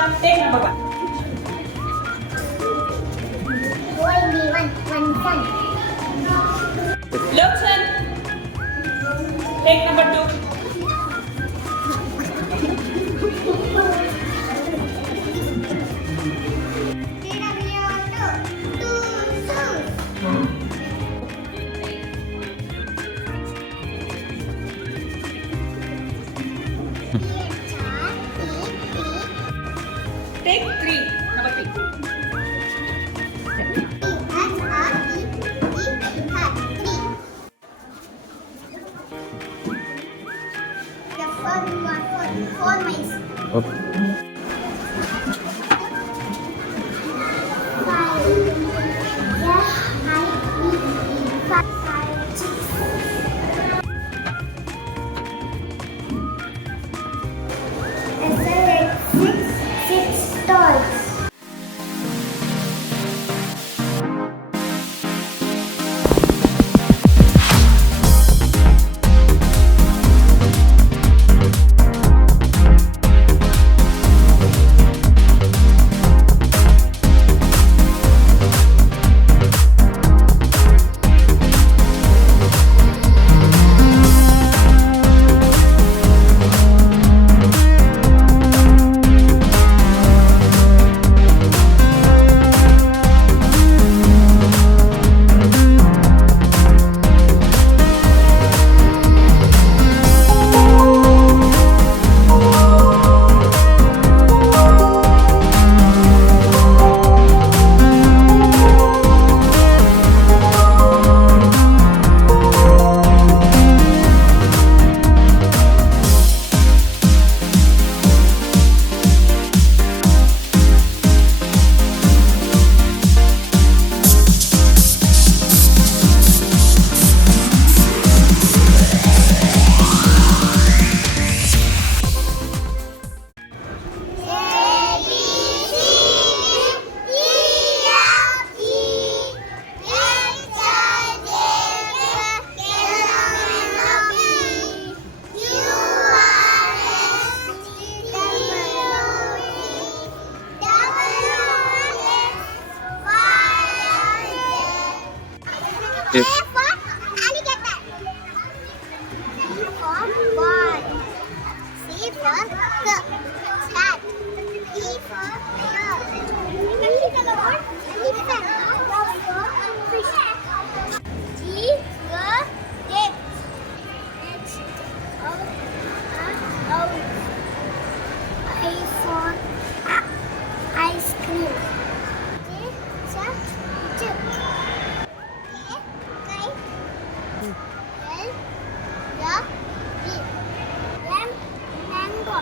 Take number 1. Boy me one son. Lochan. Take number 2. Take 3. Number 3. Four mice. Six dogs. Yes. Alligator. B for ball. C for cup. Cat. D for dog. Elephant. F for fish. G for grapes. H owl. I for ice cream. J for chip. Mango.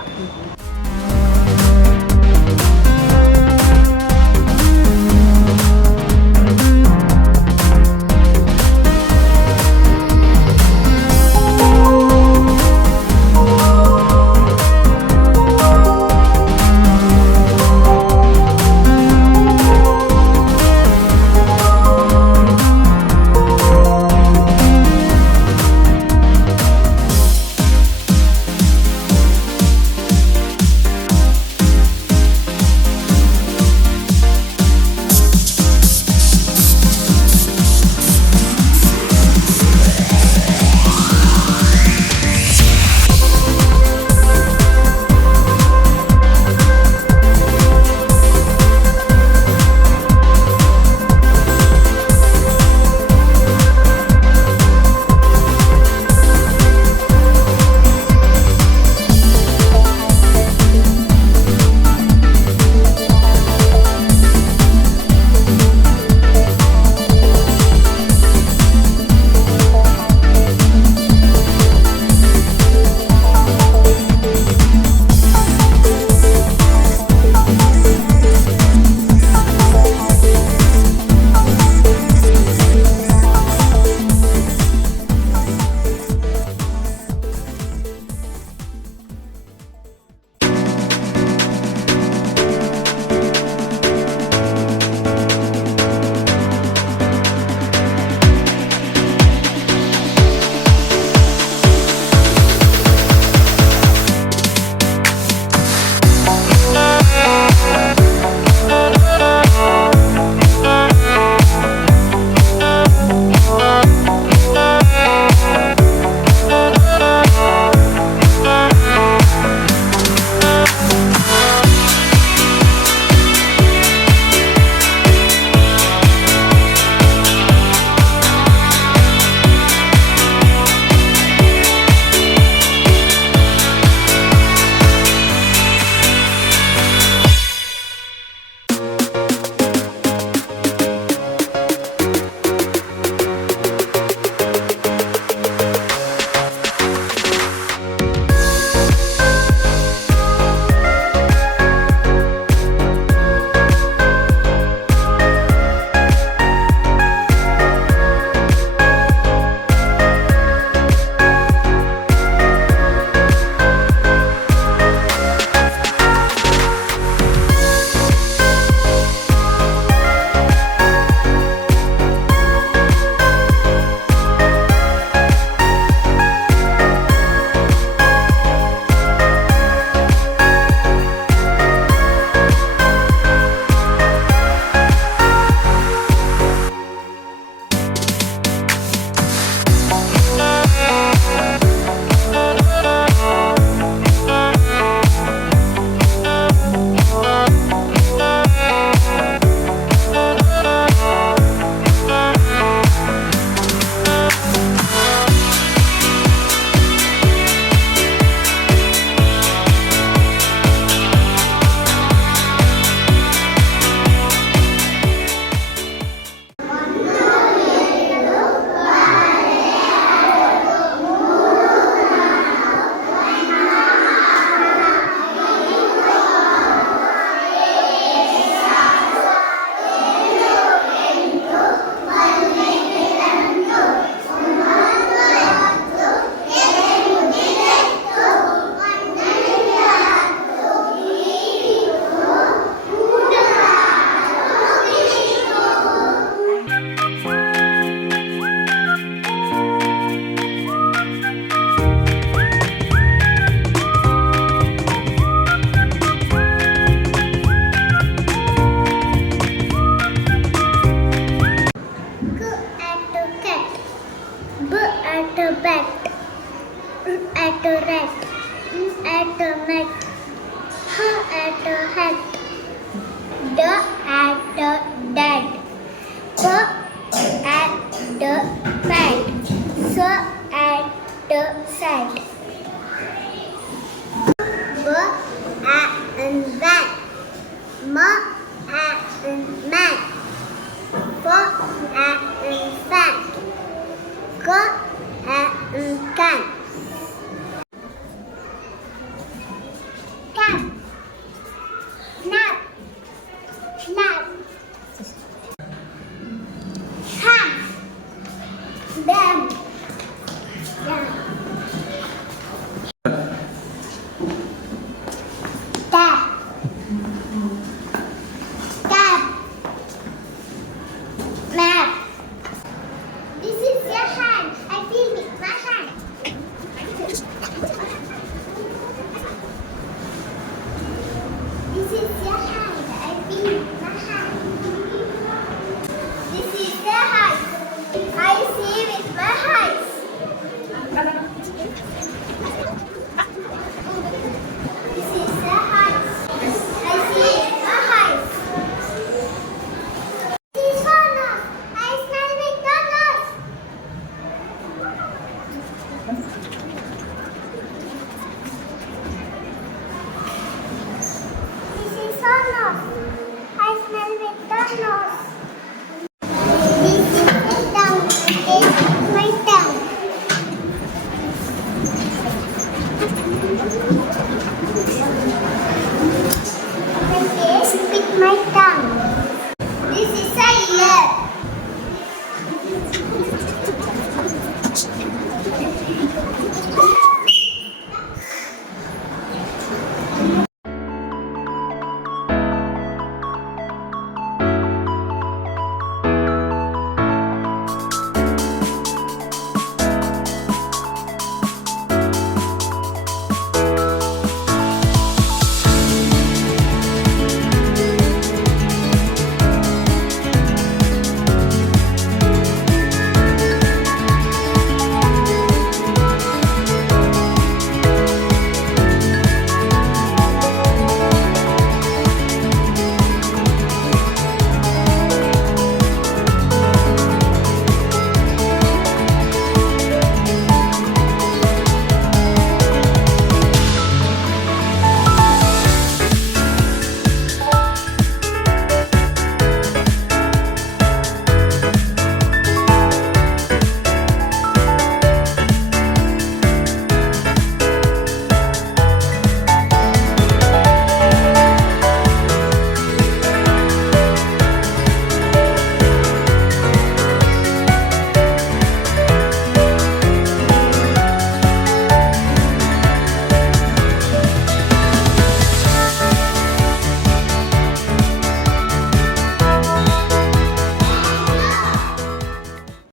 at the neck. H at the head. D at the dad. P at the pad. S at the sad. B at the van. M at the man. F at the fan. G at the can. Can. Nap. Nap. Ham. Dam. Dam. Tap. Tap. Map. This is your hand. I feel with my hand. This is your hand. I feel with my hand. This is the eyes. I see with my eyes. This is the eyes. I see with my eyes. This is for nose. I smell with the nose. This is for nose. I smell with the nose.